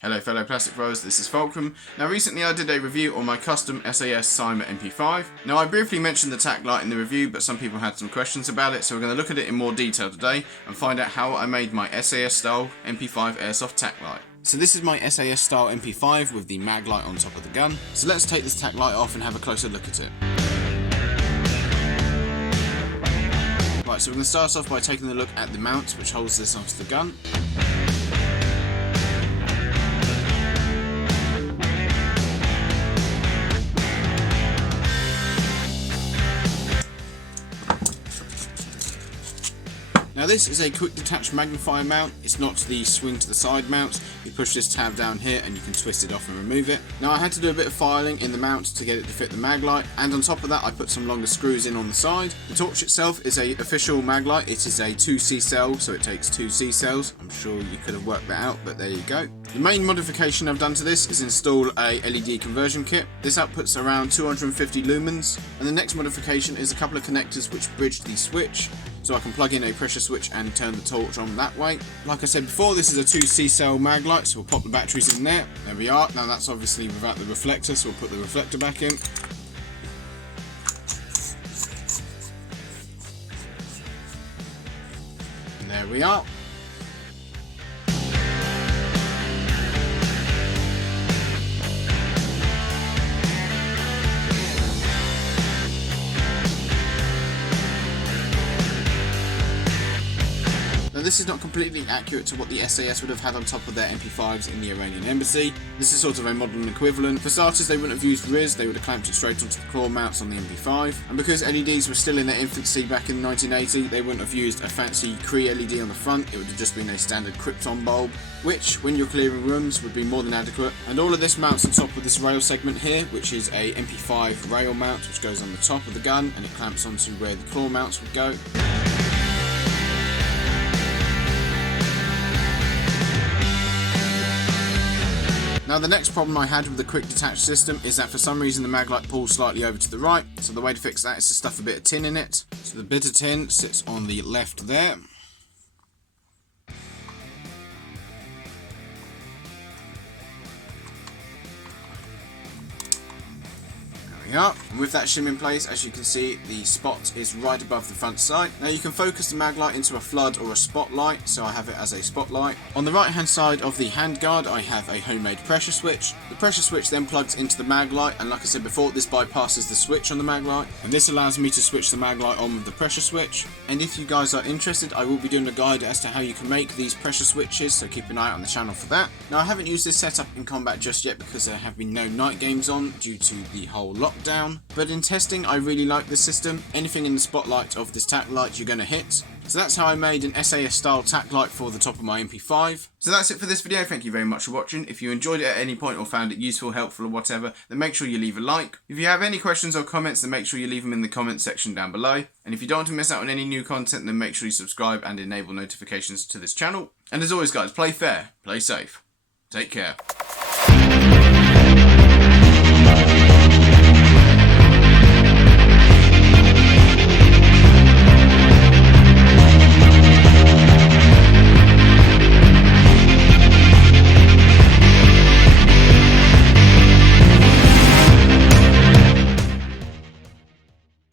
Hello fellow plastic bros, this is Fulcrum. Now recently I did a review on my custom SAS CYMA MP5. Now I briefly mentioned the Tac-Light in the review, but some people had some questions about it, so we're going to look at it in more detail today and find out how I made my SAS-Style MP5 Airsoft Tac-Light. So this is my SAS-Style MP5 with the mag light on top of the gun. So let's take this Tac-Light off and have a closer look at it. Right, so we're going to start off by taking a look at the mount which holds this onto the gun. Now this is a quick detach magnifier mount. It's not the swing to the side mount. You push this tab down here and you can twist it off and remove it. Now I had to do a bit of filing in the mount to get it to fit the mag light, and on top of that I put some longer screws in on the side. The torch itself is a official mag light. It is a 2C cell, so it takes 2 C cells. I'm sure you could have worked that out, but there you go. The main modification I've done to this is install a LED conversion kit. This outputs around 250 lumens, and the next modification is a couple of connectors which bridge the switch, so I can plug in a pressure switch and turn the torch on that way. Like I said before, this is a 2C cell mag light, so we'll pop the batteries in there. There we are. Now that's obviously without the reflector, so we'll put the reflector back in. And there we are. Now this is not completely accurate to what the SAS would have had on top of their MP5s in the Iranian Embassy. This is sort of a modern equivalent. For starters, they wouldn't have used RIS, they would have clamped it straight onto the claw mounts on the MP5. And because LEDs were still in their infancy back in 1980, they wouldn't have used a fancy Cree LED on the front. It would have just been a standard Krypton bulb, which, when you're clearing rooms, would be more than adequate. And all of this mounts on top of this rail segment here, which is a MP5 rail mount, which goes on the top of the gun, and it clamps onto where the claw mounts would go. Now the next problem I had with the quick detach system is that for some reason the mag light pulls slightly over to the right, so the way to fix that is to stuff a bit of tin in it. So the bit of tin sits on the left there. And with that shim in place, as you can see, the spot is right above the front sight. Now you can focus the mag light into a flood or a spotlight, so I have it as a spotlight. On the right hand side of the handguard I have a homemade pressure switch. The pressure switch then plugs into the mag light, and like I said before, this bypasses the switch on the mag light, and this allows me to switch the mag light on with the pressure switch. And if you guys are interested, I will be doing a guide as to how you can make these pressure switches, so keep an eye out on the channel for that. Now I haven't used this setup in combat just yet because there have been no night games on due to the whole lockdown, but in testing I really like this system. Anything in the spotlight of this Tac-Light you're going to hit. So that's how I made an SAS style Tac-Light for the top of my MP5. So that's it for this video. Thank you very much for watching. If you enjoyed it at any point or found it useful, helpful or whatever, then make sure you leave a like. If you have any questions or comments, then make sure you leave them in the comment section down below. And if you don't want to miss out on any new content, then make sure you subscribe and enable notifications to this channel. And as always guys, play fair, play safe. Take care.